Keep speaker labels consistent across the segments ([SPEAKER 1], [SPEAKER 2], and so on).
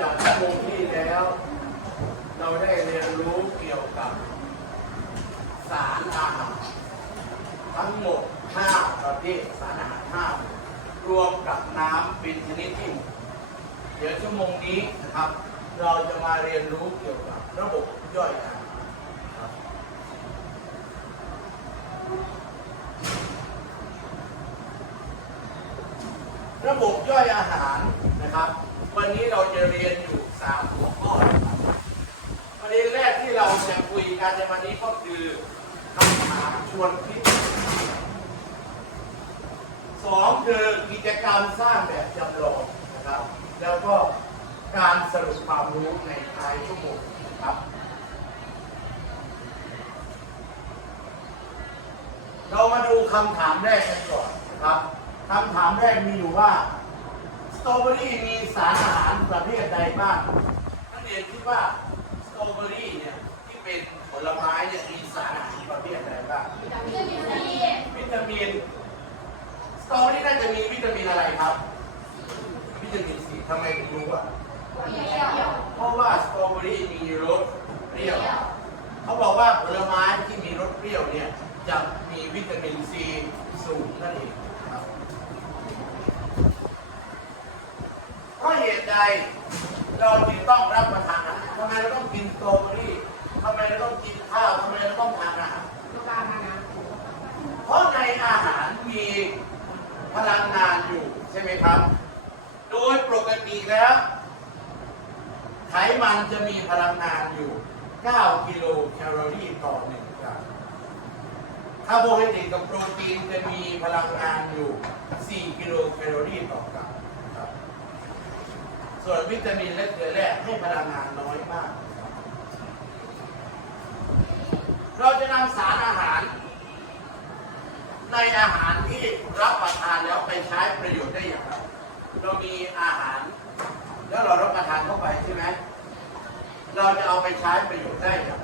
[SPEAKER 1] จากชั่วโมงที่แล้ว เราได้เรียนรู้เกี่ยวกับสารอาหารทั้งหมด5ประเภทสารอาหาร5รวมกับน้ำเป็นชนิดที่เดี๋ยวชั่วโมงนี้นะครับ เราจะมาเรียนรู้เกี่ยวกับระบบย่อยอาหารระบบย่อยอาหารนะครับ วันนี้เราจะเรียนอยู่สามหัวข้อประเด็นแรกที่เราจะคุยกันในวันนี้ก็คือคำถามชวนคิดสองคือกิจกรรมสร้างแบบจำลองนะครับ แล้วก็การสรุปความรู้ในท้ายชั่วโมงนะครับ เรามาดูคำถามแรกกันก่อนนะครับคำถามแรกมีอยู่ว่า สตรอเบอรี่มีสารอาหารประเภทใดบ้างนักเรียนคิดว่าสตรอเบอรี่เนี่ยที่เป็นผลไม้เนี่ยมีสารอาหารประเภทใดบ้างวิตามินสตรอเบอรี่น่าจะมีวิตามินอะไรครับ วิตามินซีทำไมถึงรู้อะเพราะว่าสตรอเบอรี่มีรสเปรี้ยว เขาบอกว่าผลไม้ที่มีรสเปรี้ยวเนี่ยจะมีวิตามินซีสูงนั่นเองครับเพราะเหตุใดเราจึงต้องรับประทานอาหารทำไมเราต้องกินสตรอเบอรี่ทำไมเราต้องกินข้าวทำไมเราต้องทานอาหารเพราะในอาหารมีพลังงานอยู่ใช่ไหมครับ โดยปกติแล้วไขมันจะมีพลังงานอยู่ 9 กิโลแคลอรี่ต่อหนึ่งกรัมคาร์โบไฮเดรตกับโปรตีนจะมีพลังงานอยู่ 4 กิโลแคลอรี่ต่อกรัม ส่วนวิตามินและเกลือแร่ให้พลังงานน้อยมาก เราจะนำสารอาหาร ในอาหารที่รับประทานแล้วไปใช้ประโยชน์ได้อย่างไรเรามีอาหาร แล้วเรารับประทานเข้าไปใช่ไหมเราจะเอาไปใช้ประโยชน์ได้อย่าง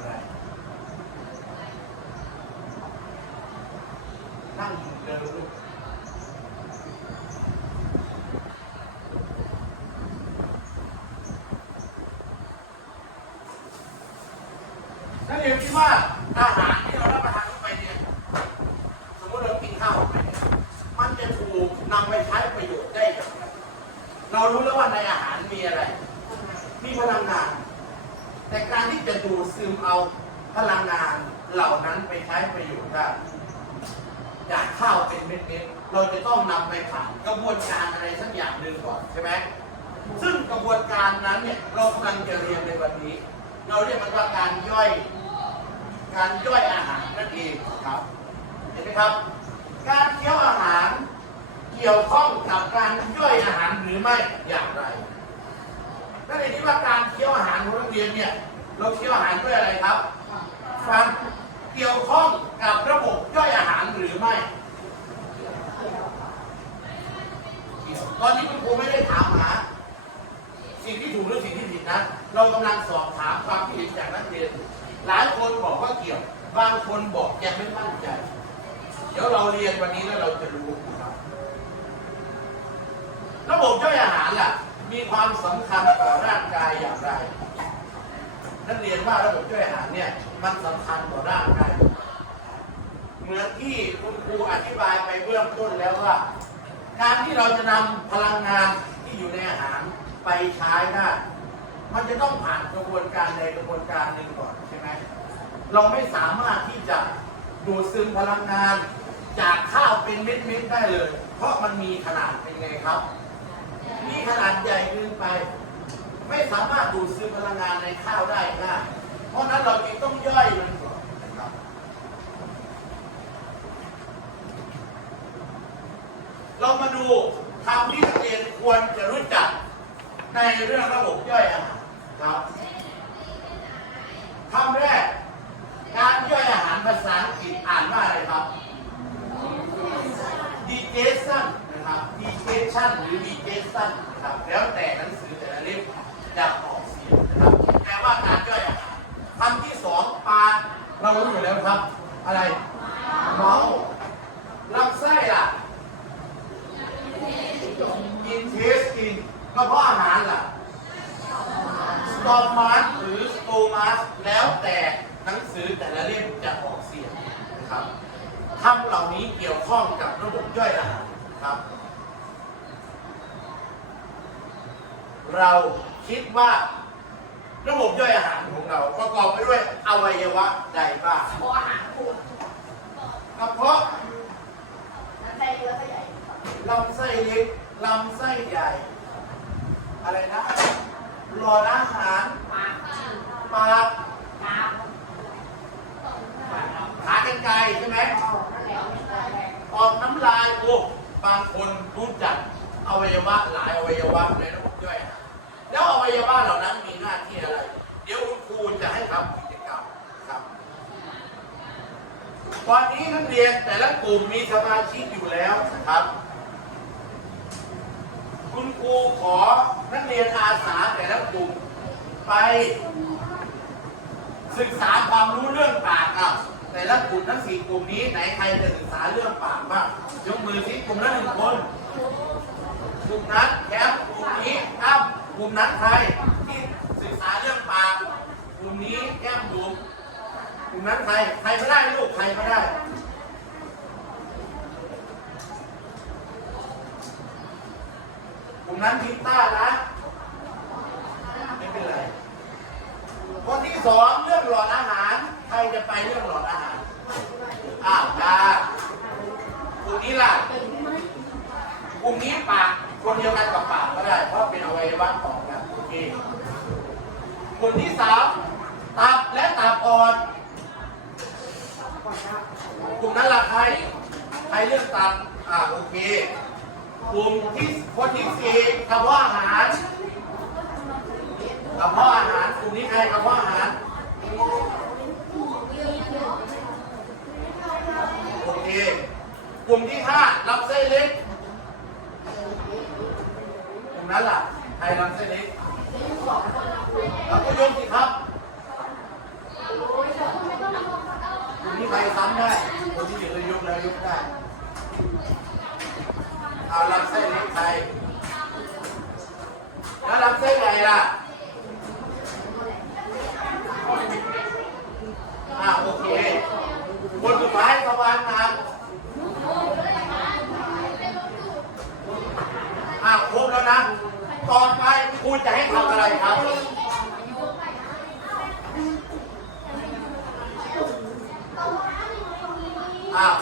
[SPEAKER 1] เดินลูกนักเรียนคิดว่าอาหารที่เรารับประทานเข้าไปเนี่ย สมมติเรากินข้าวไปเนี่ยมัน จะถูกนำไปใช้ประโยชน์ได้อย่างไรเรารู้แล้วว่าในอาหารมีอะไร มีพลังงาน แต่การที่จะดูดซึมเอาพลังงานเหล่านั้นไปใช้ประโยชน์ได้จากข้าวเป็นเม็ดๆเราจะต้องนำไปผ่านกระบวนการอะไรสักอย่างหนึ่งก่อนใช่ไหมซึ่งกระบวนการนั้นเนี่ยเรากำลังจะเรียนในวันนี้ เราเรียกมันว่าการย่อย การย่อยอาหารนั่นเองครับ เห็นไหมครับ การเคี้ยวอาหาร กี่ยวข้องกับการย่อยอาหารหรือไม่อย่างไรนั่นเองที่ว่าการเคี้ยวอาหารของนักเรียนเนี่ยเราเคี้ยวอาหารด้วยอะไรครับฟันเกี่ยวข้องกับระบบย่อยอาหารหรือไม่ ตอนนี้คุณครูไม่ได้ถามหา สิ่งที่ถูกหรือสิ่งที่ผิดนะ เรากำลังสอบถามความคิดเห็นจากนักเรียน หลายคนบอกว่าเกี่ยว บางคนบอกยังไม่มั่นใจ เดี๋ยวเราเรียนวันนี้แล้วเราจะรู้ ระบบย่อยอาหารล่ะ มีความสำคัญต่อร่างกายอย่างไร นักเรียนว่าระบบย่อยอาหารเนี่ยมันสำคัญต่อร่างกาย เหมือนที่คุณครูอธิบายไปเบื้องต้นแล้วว่า การที่เราจะนำพลังงานที่อยู่ในอาหารไปใช้ได้มันจะต้องผ่านกระบวนการใดกระบวนการหนึ่งก่อนใช่ไหมเราไม่สามารถที่จะดูดซึมพลังงาน จากข้าวเป็นเม็ดๆได้เลย เพราะมันมีขนาดเป็นไงครับ มีขนาดใหญ่เกินไป ไม่สามารถดูดซึมพลังงานในข้าวได้ง่ายเพราะฉะนั้นเราจึงต้องย่อยมันก่อนนะครับเรามาดูคำที่นักเรียนควรจะรู้จักในเรื่องระบบย่อยอาหารครับคำแรก การย่อยอาหารภาษาอังกฤษอ่านว่าอะไรครับ digestion นะครับ digestion หรือ digestion นะครับแล้วแต่หนังสือแต่ละเล่มจะออกเสียงนะครับแปลว่าการย่อยอาหารคำที่สองปานเรารู้อยู่แล้วครับ อะไรเมาลำไส้ล่ะ intestine กระเพาะอาหารล่ะสตอมาสหรือสโตมาสแล้วแต่หนังสือแต่ละเล่มจะออกเสียงนะครับคำเหล่านี้เกี่ยวข้องกับระบบย่อยอาหารครับ เราคิดว่า ระบบย่อยอาหารของเราประกอบไปด้วยอวัยวะใดบ้าง
[SPEAKER 2] พออาหารขวด
[SPEAKER 1] กระเพาะ
[SPEAKER 2] นั้นไส้เลือดก็ใหญ่
[SPEAKER 1] ลำไส้เล็กลำไส้ใหญ่ อะไรนะหลอดอาหาร
[SPEAKER 2] มา
[SPEAKER 1] ปาก
[SPEAKER 2] น้
[SPEAKER 1] ขากรรไกรใช่ไหมำ
[SPEAKER 2] อ๋อนั่นแหละไม่ใช่แหละ
[SPEAKER 1] ออกน้ำลายโอ้บางคนรู้จักอวัยวะหลายอวัยวะในระบบย่ อวัยวะเหล่านั้นมีหน้าที่อะไร เดี๋ยวคุณครูจะให้ทำกิจกรรมครับวันนี้นักเรียนแต่ละกลุ่มมีสมาชิกอยู่แล้วนะครับ คุณครูขอนักเรียนอาสาแต่ละกลุ่มไป ศึกษาความรู้เรื่องปากอะแต่ละกลุ่มทั้งสี่กลุ่มนี้ไหนใครจะศึกษาเรื่องปากบ้างยกมือสิกลุ่มละหนึ่งคนกลุ่มนั้นแคมป์กลุ่มนี้อ้ำ กลุ่มนั้นใครที่ศึกษาเรื่องปากกลุ่มนี้แก้มบุ๋มกลุ่มนั้นใครใครไม่ได้ลูกใครไม่ได้กลุ่มนั้นพิต้านะไม่เป็นไรคนที่สองเรื่องหลอดอาหาร ใครจะไปเรื่องหลอดอาหารอ้าวดากลุ่มนี้ล่ะกลุ่มนี้ปาก คนเดียวกันกับปากก็ได้ เพราะเป็นอวัยวะของกันโอเคกลุ่มที่สามตับและตับอ่อนกลุ่มนั้นละใครใครเลือกตับอ่าโอเคกลุ่มที่คนที่สี่กระเพาะอาหารกระเพาะอาหารกลุ่มนี้ใครกระเพาะอาหารโอเคกลุ่มที่ห้าลำไส้เล็ก กลุ่มนั้นล่ะใครลำไส้เล็กแล้วก็ยกสิครับกลุ่มนี้ใครซ้ำได้คนที่เหลือยกแล้วยกได้เอาลำไส้เล็กใครแล้วลำไส้ใหญ่ล่ะอ่าโอเคคนสุดท้ายสวรรค์นะอ่าครบแล้วนะ ครูจะให้ทำอะไรครับอ้าว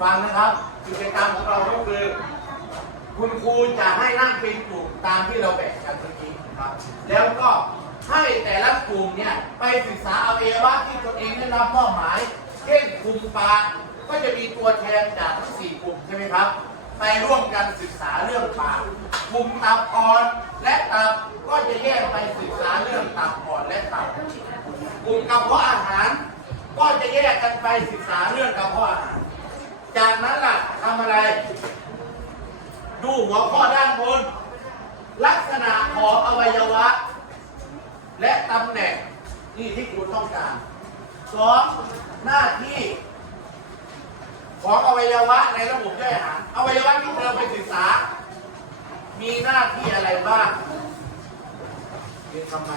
[SPEAKER 1] ฟังนะครับ กิจกรรมของเราก็คือ คุณครูจะให้นั่งเป็นกลุ่มตามที่เราแบ่งกันเมื่อกี้นะครับ แล้วก็ให้แต่ละกลุ่มเนี่ยไปศึกษาเอวัยวะที่ตนเองได้รับมอบหมาย เช่นกลุ่มปาก็จะมีตัวแทนจากทั้งสี่กลุ่มใช่ไหมครับ ไปร่วมกันศึกษาเรื่องปากกลุ่มตับอ่อนและตับก็จะแยกไปศึกษาเรื่องตับอ่อนและตับกลุ่มกระเพาะอาหาร ก็จะแยกกันไปศึกษาเรื่องกระเพาะอาหาร จากนั้นล่ะทำอะไร ดูหัวข้อด้านบน ลักษณะของอวัยวะ และตำแหน่งนี่ที่ครูต้องการสองหน้าที่ ของอวัยวะในระบบย่อยอาหารอวัยวะที่เราไปศึกษา มีหน้าที่อะไรบ้างเรียนทำไม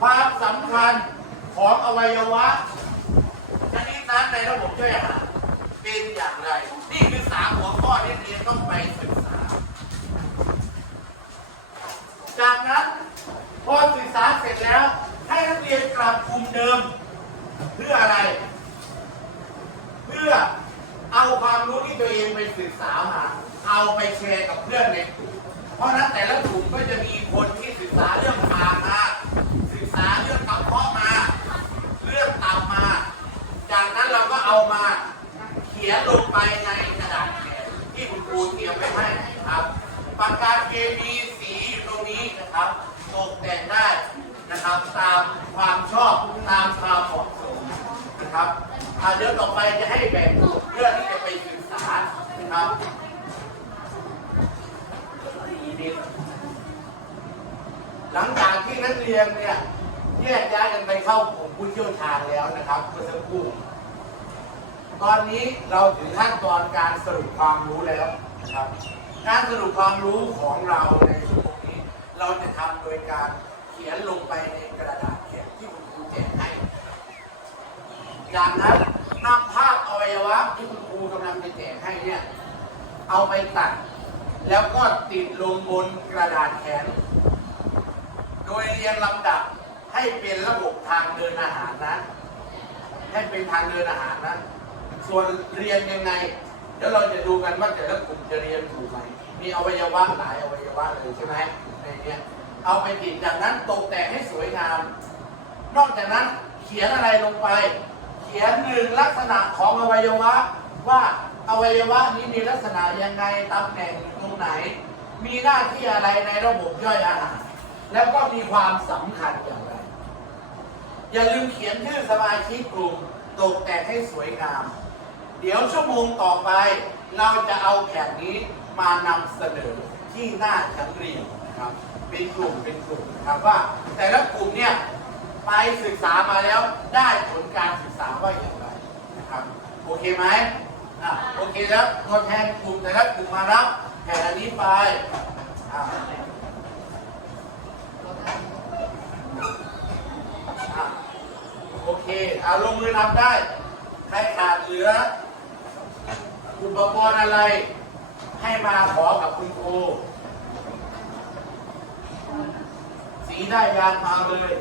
[SPEAKER 1] ความสำคัญของอวัยวะชนิดนั้นในระบบย่อยอาหารเป็นอย่างไร นี่คือสามหัวข้อที่เรียนต้องไปศึกษา จากนั้นพอศึกษาเสร็จแล้ว ให้นักเรียนกลับกลุ่มเดิม เพื่ออะไร พื่อเอาความรู้ที่ตัวเองไปศึกษามา เอาไปแชร์กับเพื่อนในกลุ่มเพราะนั้นแต่ละกลุ่มก็จะมีคนที่ศึกษาเรื่องปากมาศึกษาเรื่องกระเพาะมา เรื่องตับมา จากนั้นเราก็เอามาเขียนลงไปในกระดาษแข็งที่คุณครูเตรียมไว้ให้นะครับปากกาเคมีสีอยู่ตรงนี้นะครับตกแต่งได้นะครับตามความชอบตามความเหมาะสมนะครับ อ่าเดี๋ยวต่อไปจะให้แบ่งเพื่อที่จะไปศึกษานะครับหลังจากที่นักเรียนเนี่ยแยกย้ายกันไปเข้ากลุ่มผู้เชี่ยวชาญแล้วนะครับเมื่อสักครู่ตอนนี้เราถึงขั้นตอนการสรุปความรู้แล้วนะครับ การสรุปความรู้ของเราในชั่วโมงนี้
[SPEAKER 3] เราจะทำโดยการเขียนลงไปในกระดาษแข็งที่คุณครูแจกให้จากนั้น นำภาพอวัยวะที่คุณครูกำลังจะแจกให้เนี่ย เอาไปตัด แล้วก็ติดลงบนกระดาษแข็งโดยเรียงลำดับให้เป็นระบบทางเดินอาหารนะ ให้เป็นทางเดินอาหารนะ ส่วนเรียนยังไง เดี๋ยวเราจะดูกันว่าแต่ละกลุ่มจะเรียนถูกไหม มีอวัยวะหลายอวัยวะเลยใช่ไหมในเนี้ย เอาไปติดจากนั้นตกแต่งให้สวยงาม นอกจากนั้นเขียนอะไรลงไป ขียนหนึ่งลักษณะของอวัยวะ ว่าอวัยวะนี้มีลักษณะยังไงตำแหน่งตรงไหน มีหน้าที่อะไรในระบบย่อยอาหารแล้วก็มีความสำคัญอย่างไร อย่าลืมเขียนชื่อสมาชิกกลุ่มตกแต่งให้สวยงาม เดี๋ยวชั่วโมงต่อไป เราจะเอาแผนนี้มานำเสนอที่หน้าชั้นเรียนนะครับ เป็นกลุ่มเป็นกลุ่มนะครับว่า แต่ละกลุ่มเนี่ย ไปศึกษามาแล้วได้ผลการศึกษาว่าอย่างไรนะครับโอเคไหมอะโอเคแล้วตัวแทนกลุ่มแต่ละกลุ่มมารับแผนอันนี้ไปอะอะโอเคเอาลงมือทำได้ ใครขาดเหลืออุปกรณ์อะไร ให้มาขอกับคุณครูสีได้ยางมาเลย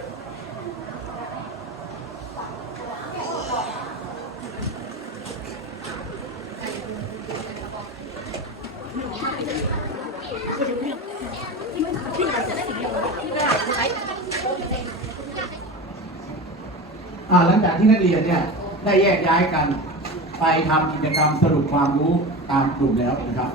[SPEAKER 1] งจากที่นักเรียนเนี่ยได้แยกย้ายกันไปทำกิจกรรมสรุปความรู้ตามกลุ่มแล้วนะครับ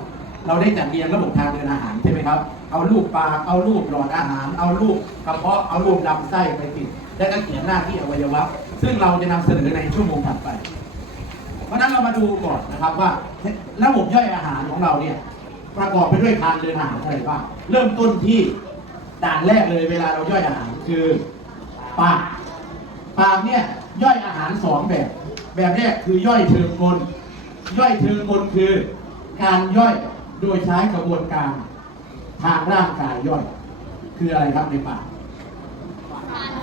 [SPEAKER 1] เราได้จัดเรียงระบบทางเดินอาหารใช่ไหมครับ เอารูปปากเอารูปหลอดอาหาร เอารูปกระเพาะ เอารูปลำไส้ไปติด และก็เขียนหน้าที่อวัยวะ ซึ่งเราจะนำเสนอในชั่วโมงถัดไป เพราะฉะนั้นเรามาดูก่อนนะครับว่าระบบย่อยอาหารของเราเนี่ยประกอบไปด้วยทางเดินอาหารอะไรบ้าง เริ่มต้นที่ด่านแรกเลยเวลาเราย่อยอาหารคือปาก ปากเนี่ย ย่อยอาหารสองแบบ แบบแรกคือย่อยเชิงกลย่อยเชิงกลคือ การย่อยโดยใช้กระบวนการทางร่างกายย่อย คืออะไรครับในปาก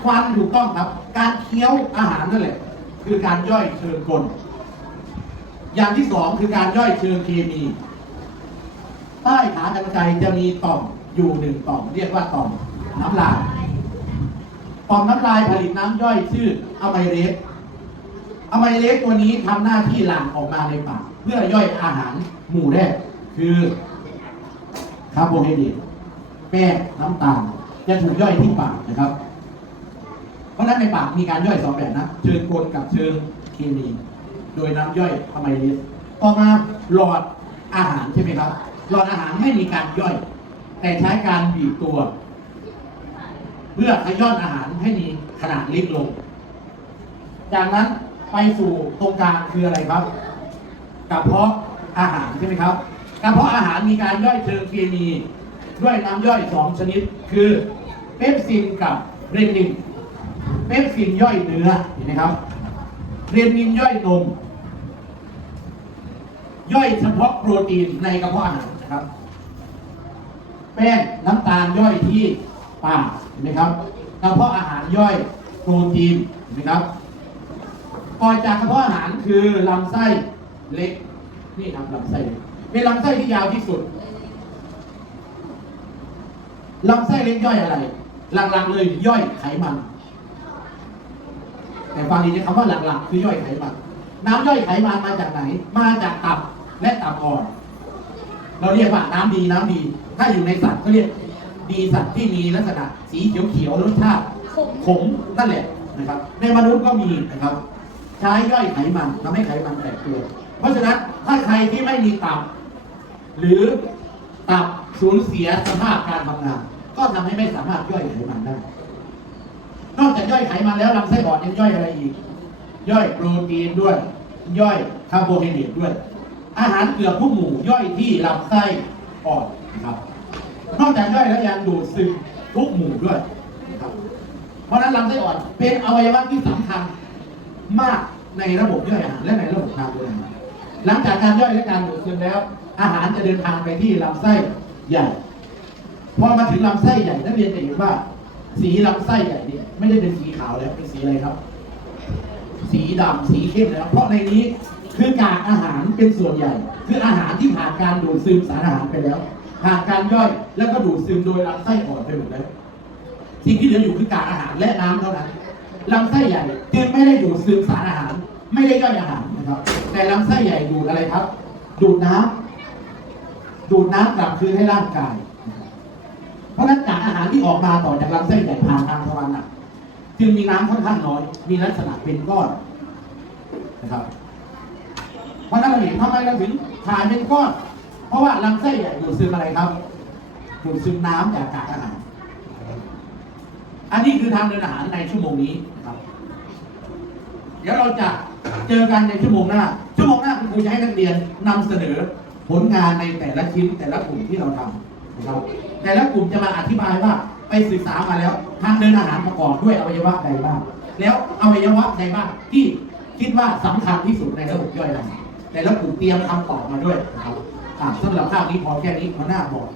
[SPEAKER 1] ควันถูกต้องครับ การเคี้ยวอาหารนั่นแหละ คือการย่อยเชิงกล อย่างที่สองคือการย่อยเชิงเคมีใต้ขากรรไกรจะมีต่อมอยู่หนึ่งต่อมเรียกว่าต่อมน้ำลาย ต่อมน้ำลายผลิตน้ำย่อยชื่ออะไมเลสอะไมเลสตัวนี้ทำหน้าที่หลั่งออกมาในปากเพื่อย่อยอาหารหมู่แรกคือคาร์โบไฮเดรตแป้งน้ำตาลจะถูกย่อยที่ปากนะครับ เพราะฉะนั้นในปากมีการย่อยสองแบบนะ เชิงกลกับเชิงเคมี โดยน้ำย่อยอะไมเลสต่อมาหลอดอาหารใช่ไหมครับ หลอดอาหารไม่มีการย่อย แต่ใช้การบีบตัว เพื่อขย้อนอาหารให้มีขนาดเล็กลง จากนั้นไปสู่ตรงกลางคืออะไรครับกระเพาะอาหารใช่ไหมครับกระเพาะอาหารมีการย่อยเชิงเคมีด้วยน้ำย่อยสองชนิด คือเปปซินกับเรนินเปปซินย่อยเนื้อเห็นไหมครับเรนินย่อยนมย่อยเฉพาะโปรตีนในกระเพาะอาหารนะครับ แป้งน้ำตาลย่อยที่ ปากเห็นไหมครับกระเพาะอาหารย่อยโปรตีนเห็นไหมครับก่อนจากกระเพาะอาหารคือลำไส้เล็กนี่ครับลำไส้เล็กเป็นลำไส้ที่ยาวที่สุดลำไส้เล็กย่อยอะไร หลักๆเลยย่อยไขมัน แต่ฟังดีนะคำว่าหลักๆ คือย่อยไขมัน น้ำย่อยไขมันมาจากไหน มาจากตับและตับอ่อน เราเรียกว่าน้ำดีน้ำดี ถ้าอยู่ในสัตว์ก็เรียก ดีสัตว์ที่มีลักษณะสีเขียวเขียวๆรสชาติขมนั่นแหละนะครับ ในมนุษย์ก็มีนะครับ ใช้ย่อยไขมันทำให้ไขมันแตกตัว เพราะฉะนั้นถ้าใครที่ไม่มีตับ หรือตับสูญเสียสภาพการทำงาน ก็ทำให้ไม่สามารถย่อยไขมันได้ นอกจากย่อยไขมันแล้วลำไส้อ่อนยังย่อยอะไรอีก ย่อยโปรตีนด้วย ย่อยคาร์โบไฮเดรตด้วย อาหารเกือบทุกหมู่ย่อยที่ลำไส้อ่อนนะครับ นอกจากย่อยแล้วยังดูดซึมทุกหมู่ด้วยครับเพราะนั้นลำไส้อ่อนเป็นอวัยวะที่สำคัญมากในระบบย่อยอาหารและในระบบการดูแลอาหารหลังจากการย่อยและการดูดซึมแล้ว อาหารจะเดินทางไปที่ลำไส้ใหญ่พอมาถึงลำไส้ใหญ่นักเรียนจะเห็นว่า สีลำไส้ใหญ่เนี่ยไม่ได้เป็นสีขาวแล้วเป็นสีอะไรครับ สีดำสีเข้มแล้ว เพราะในนี้คือกากอาหารเป็นส่วนใหญ่ คืออาหารที่ผ่านการดูดซึมสารอาหารไปแล้ว ผ่านการย่อยแล้วก็ดูดซึมโดยลำไส้อ่อนไปหมดแล้ว สิ่งที่เหลืออยู่คือกากอาหารและน้ำเท่านั้นลำไส้ใหญ่จึงไม่ได้ดูดซึมสารอาหาร ไม่ได้ย่อยอาหารนะครับ แต่ลำไส้ใหญ่ดูดอะไรครับ ดูดน้ำดูดน้ำกลับคืนให้ร่างกาย เพราะนั้นจากอาหารที่ออกมาต่อจากลำไส้ใหญ่ผ่านทางทวารหนักจึงมีน้ำค่อนข้างน้อย มีลักษณะเป็นก้อนนะครับ เพราะฉะนั้นเราเห็นทำไมเราถึงถ่ายเป็นก้อน เพราะว่าลำไส้ใหญ่ดูดซึมอะไรครับดูดซึมน้ำจากกากอาหาร อันนี้คือทางเดินอาหารในชั่วโมงนี้นะครับ เดี๋ยวเราจะเจอกันในชั่วโมงหน้า ชั่วโมงหน้าคุณครูจะให้นักเรียนนำเสนอผลงานในแต่ละชิ้นแต่ละกลุ่มที่เราทำนะครับ แต่ละกลุ่มจะมาอธิบายว่าไปศึกษามาแล้ว ทางเดินอาหารประกอบด้วยอวัยวะใดบ้าง แล้วอวัยวะใดบ้างที่คิดว่าสำคัญที่สุดในระบบย่อยอาหารแต่ละกลุ่มเตรียมคำตอบมาด้วยนะครับ สำหรับภาพนี้พอแค่นี้หัวหน้าบอก